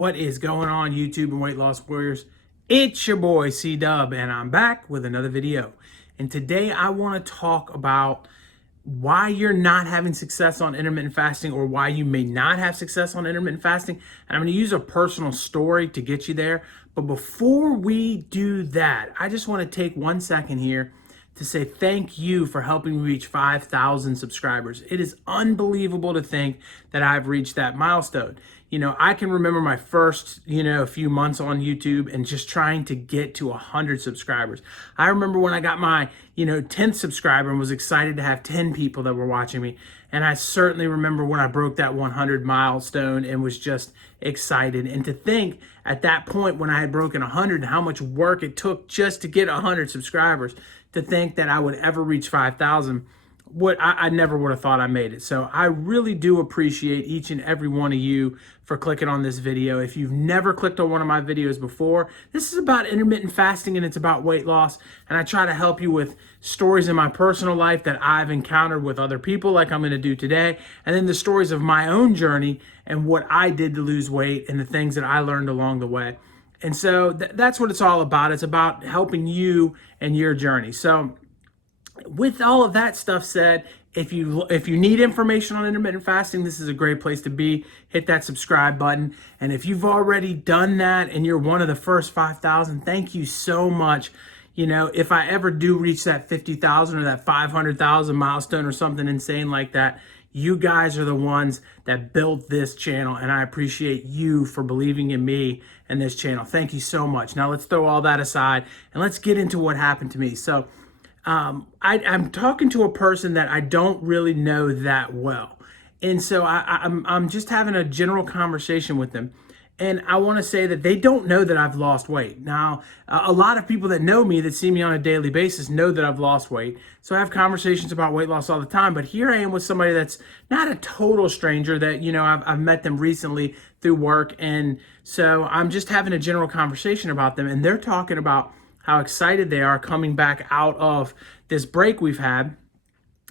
What is going on, YouTube and weight loss warriors? It's your boy C-Dub, and I'm back with another video. And today I want to talk about why you're not having success on intermittent fasting, or why you may not have success on intermittent fasting. And I'm going to use a personal story to get you there. But before we do that, I just want to take 1 second here to say thank you for helping me reach 5,000 subscribers. It is unbelievable to think that I've reached that milestone. I can remember my first, few months on YouTube and just trying to get to 100 subscribers. I remember when I got my, 10th subscriber and was excited to have 10 people that were watching me. And I certainly remember when I broke that 100 milestone and was just excited. And to think at that point when I had broken 100, how much work it took just to get 100 subscribers, to think that I would ever reach 5,000, I never would have thought I made it. So I really do appreciate each and every one of you for clicking on this video. If you've never clicked on one of my videos before, this is about intermittent fasting and it's about weight loss. And I try to help you with stories in my personal life that I've encountered with other people, like I'm going to do today. And then the stories of my own journey and what I did to lose weight and the things that I learned along the way. And so that's what it's all about. It's about helping you and your journey. So with all of that stuff said, if you need information on intermittent fasting, this is a great place to be. Hit that subscribe button. And if you've already done that and you're one of the first 5,000, thank you so much. If I ever do reach that 50,000 or that 500,000 milestone or something insane like that, you guys are the ones that built this channel, and I appreciate you for believing in me and this channel. Thank you so much. Now let's throw all that aside and let's get into what happened to me. So I'm talking to a person that I don't really know that well. And so I'm just having a general conversation with them. And I want to say that they don't know that I've lost weight. Now, a lot of people that know me, that see me on a daily basis, know that I've lost weight. So I have conversations about weight loss all the time. But here I am with somebody that's not a total stranger, that, I've met them recently through work. And so I'm just having a general conversation about them. And they're talking about how excited they are coming back out of this break we've had,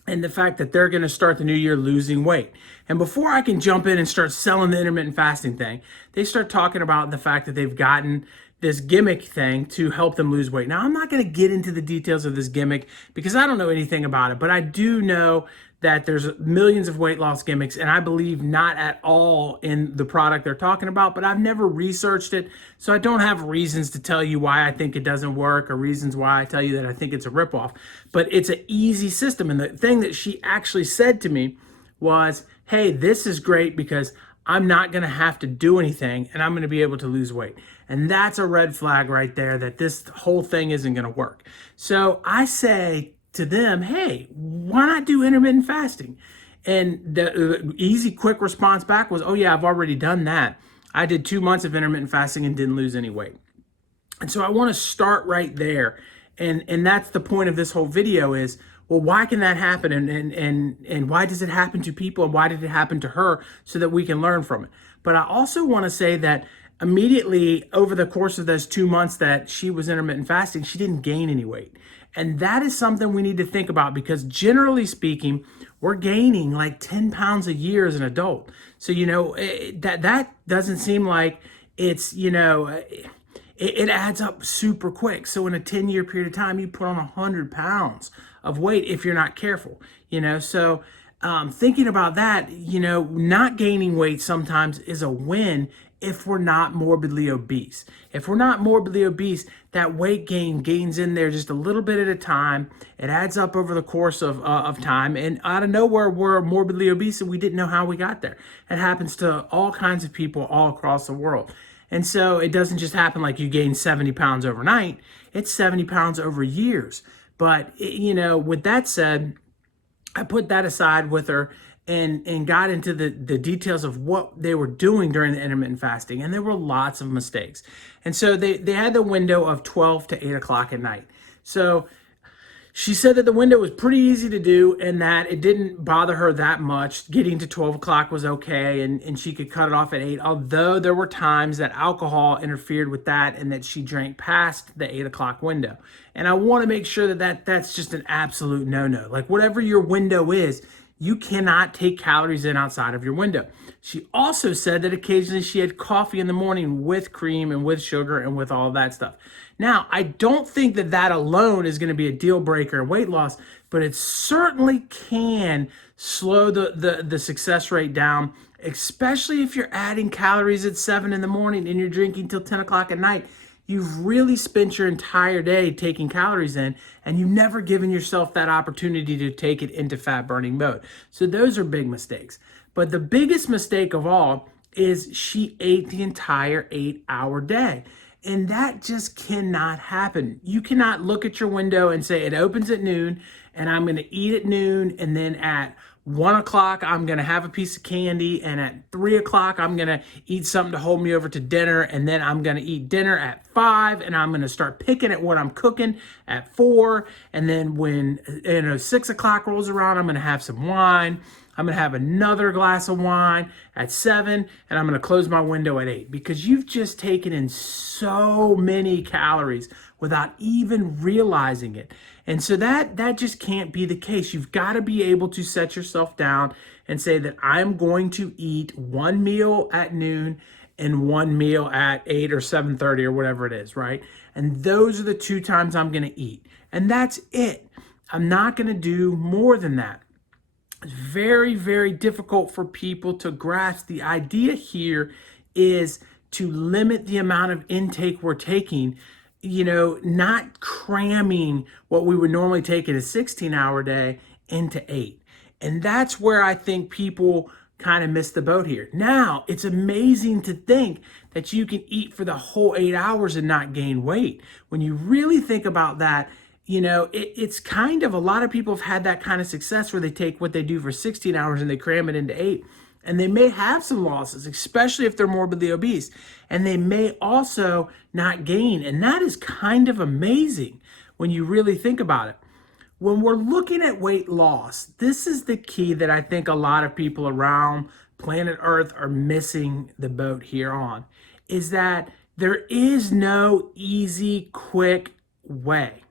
and the fact that they're going to start the new year losing weight. And before I can jump in and start selling the intermittent fasting thing, they start talking about the fact that they've gotten this gimmick thing to help them lose weight. Now, I'm not going to get into the details of this gimmick because I don't know anything about it, but I do know that there's millions of weight loss gimmicks, and I believe not at all in the product they're talking about, but I've never researched it, so I don't have reasons to tell you why I think it doesn't work or reasons why I tell you that I think it's a ripoff. But it's an easy system, and the thing that she actually said to me was, hey, this is great because I'm not going to have to do anything and I'm going to be able to lose weight. And that's a red flag right there, that this whole thing isn't going to work. So I say to them, hey, why not do intermittent fasting? And the easy, quick response back was, oh yeah, I've already done that. I did 2 months of intermittent fasting and didn't lose any weight. And so I want to start right there. And that's the point of this whole video is, well, why can that happen? And why does it happen to people? And why did it happen to her, so that we can learn from it? But I also want to say that immediately over the course of those 2 months that she was intermittent fasting, she didn't gain any weight. And that is something we need to think about, because generally speaking, we're gaining like 10 pounds a year as an adult. So, that doesn't seem like it's, it adds up super quick. So in a 10-year period of time, you put on 100 pounds of weight if you're not careful, So thinking about that, not gaining weight sometimes is a win if we're not morbidly obese. If we're not morbidly obese, that weight gains in there just a little bit at a time. It adds up over the course of time. And out of nowhere, we're morbidly obese and we didn't know how we got there. It happens to all kinds of people all across the world. And so it doesn't just happen like you gain 70 pounds overnight. It's 70 pounds over years. But, with that said, I put that aside with her and got into the details of what they were doing during the intermittent fasting. And there were lots of mistakes. And so they had the window of 12 to 8 o'clock at night. So she said that the window was pretty easy to do and that it didn't bother her that much. Getting to 12 o'clock was okay, and she could cut it off at 8, although there were times that alcohol interfered with that and that she drank past the 8 o'clock window. And I want to make sure that that's just an absolute no-no. Like, whatever your window is, you cannot take calories in outside of your window. She also said that occasionally she had coffee in the morning with cream and with sugar and with all of that stuff. Now, I don't think that that alone is going to be a deal breaker in weight loss, but it certainly can slow the success rate down, especially if you're adding calories at 7 in the morning and you're drinking till 10 o'clock at night. You've really spent your entire day taking calories in, and you've never given yourself that opportunity to take it into fat burning mode. So those are big mistakes. But the biggest mistake of all is she ate the entire 8-hour day. And that just cannot happen. You cannot look at your window and say it opens at noon and I'm going to eat at noon, and then at 1 o'clock, I'm going to have a piece of candy, and at 3 o'clock, I'm going to eat something to hold me over to dinner, and then I'm going to eat dinner at 5, and I'm going to start picking at what I'm cooking at 4, and then when 6 o'clock rolls around, I'm going to have some wine. I'm going to have another glass of wine at 7, and I'm going to close my window at 8, because you've just taken in so many calories without even realizing it. And so that just can't be the case. You've got to be able to set yourself down and say that I'm going to eat one meal at noon and one meal at 8 or 7:30 or whatever it is, right? And those are the 2 times I'm going to eat. And that's it. I'm not going to do more than that. It's very, very difficult for people to grasp. The idea here is to limit the amount of intake we're taking, not cramming what we would normally take in a 16-hour day into 8. And that's where I think people kind of miss the boat here. Now, it's amazing to think that you can eat for the whole 8 hours and not gain weight. When you really think about that, it's kind of, a lot of people have had that kind of success where they take what they do for 16 hours and they cram it into 8. And they may have some losses, especially if they're morbidly obese. And they may also not gain. And that is kind of amazing when you really think about it. When we're looking at weight loss, this is the key that I think a lot of people around planet Earth are missing the boat here on, is that there is no easy, quick way.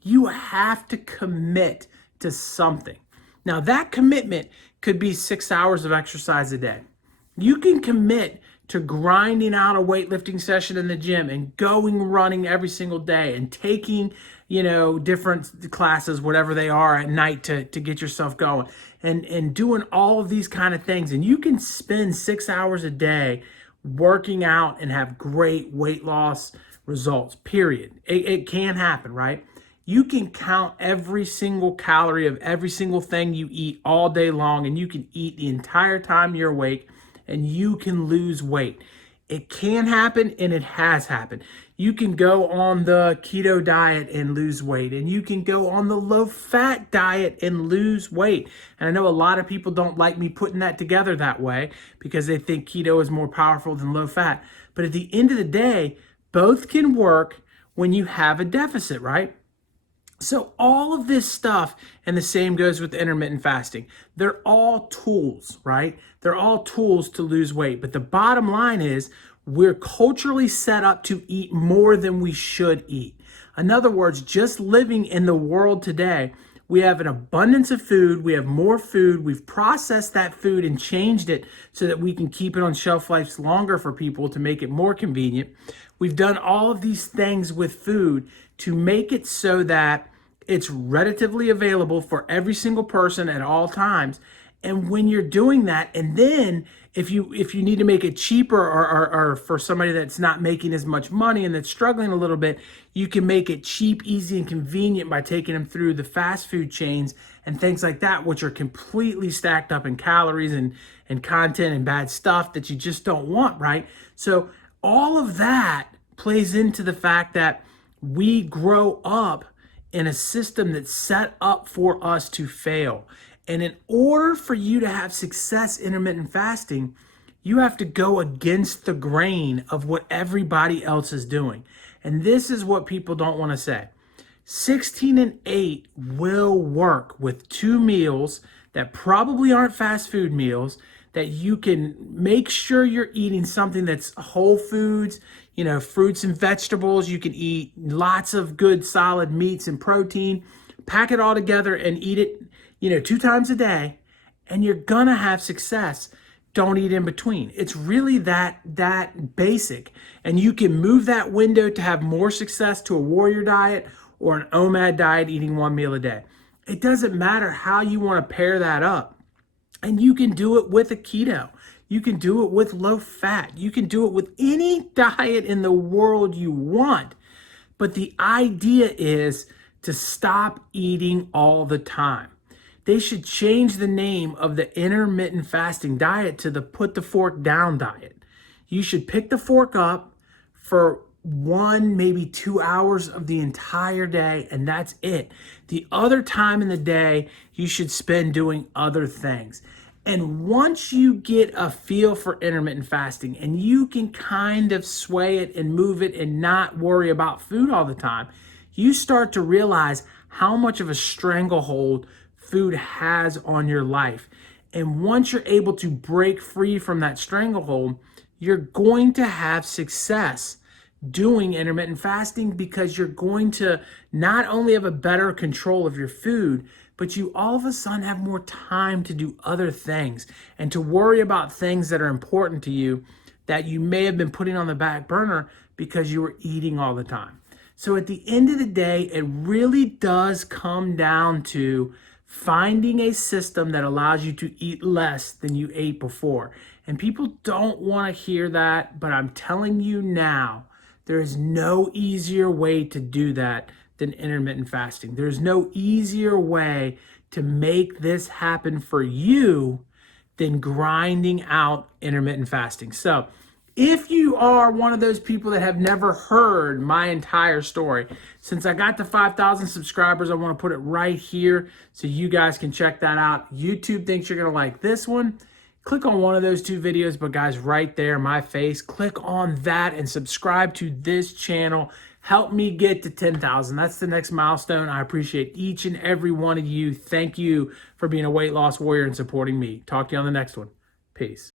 You have to commit to something. Now, that commitment could be 6 hours of exercise a day. You can commit to grinding out a weightlifting session in the gym and going running every single day and taking, different classes, whatever they are, at night to get yourself going, and doing all of these kind of things. And you can spend 6 hours a day working out and have great weight loss results, period. It can happen, right? You can count every single calorie of every single thing you eat all day long, and you can eat the entire time you're awake, and you can lose weight. It can happen, and it has happened. You can go on the keto diet and lose weight, and you can go on the low-fat diet and lose weight. And I know a lot of people don't like me putting that together that way because they think keto is more powerful than low-fat. But at the end of the day, both can work when you have a deficit, right? So all of this stuff, and the same goes with intermittent fasting, they're all tools, right? They're all tools to lose weight. But the bottom line is we're culturally set up to eat more than we should eat. In other words, just living in the world today, we have an abundance of food. We have more food. We've processed that food and changed it so that we can keep it on shelf life longer for people to make it more convenient. We've done all of these things with food to make it so that it's relatively available for every single person at all times. And when you're doing that, and then if you need to make it cheaper or for somebody that's not making as much money and that's struggling a little bit, you can make it cheap, easy, and convenient by taking them through the fast food chains and things like that, which are completely stacked up in calories and content and bad stuff that you just don't want, right? So all of that plays into the fact that we grow up in a system that's set up for us to fail. And in order for you to have success intermittent fasting, you have to go against the grain of what everybody else is doing. And this is what people don't want to say. 16 and 8 will work with 2 meals that probably aren't fast food meals, that you can make sure you're eating something that's whole foods, fruits and vegetables. You can eat lots of good solid meats and protein, pack it all together and eat it, 2 times a day. and you're gonna have success. Don't eat in between. It's really that basic. And you can move that window to have more success to a warrior diet or an OMAD diet, eating one meal a day. It doesn't matter how you want to pair that up. And you can do it with a keto. You can do it with low fat. You can do it with any diet in the world you want. But the idea is to stop eating all the time. They should change the name of the intermittent fasting diet to the put the fork down diet. You should pick the fork up for 1, maybe 2 hours of the entire day, and that's it. The other time in the day, you should spend doing other things. And once you get a feel for intermittent fasting and you can kind of sway it and move it and not worry about food all the time, you start to realize how much of a stranglehold food has on your life. And once you're able to break free from that stranglehold, you're going to have success doing intermittent fasting, because you're going to not only have a better control of your food, but you all of a sudden have more time to do other things and to worry about things that are important to you that you may have been putting on the back burner because you were eating all the time. So at the end of the day, it really does come down to finding a system that allows you to eat less than you ate before. And people don't want to hear that, but I'm telling you now, there is no easier way to do that than intermittent fasting. There's no easier way to make this happen for you than grinding out intermittent fasting. So if you are one of those people that have never heard my entire story, since I got to 5,000 subscribers, I want to put it right here so you guys can check that out. YouTube thinks you're going to like this one. Click on one of those 2 videos, but guys, right there, my face, click on that and subscribe to this channel. Help me get to 10,000. That's the next milestone. I appreciate each and every one of you. Thank you for being a weight loss warrior and supporting me. Talk to you on the next one. Peace.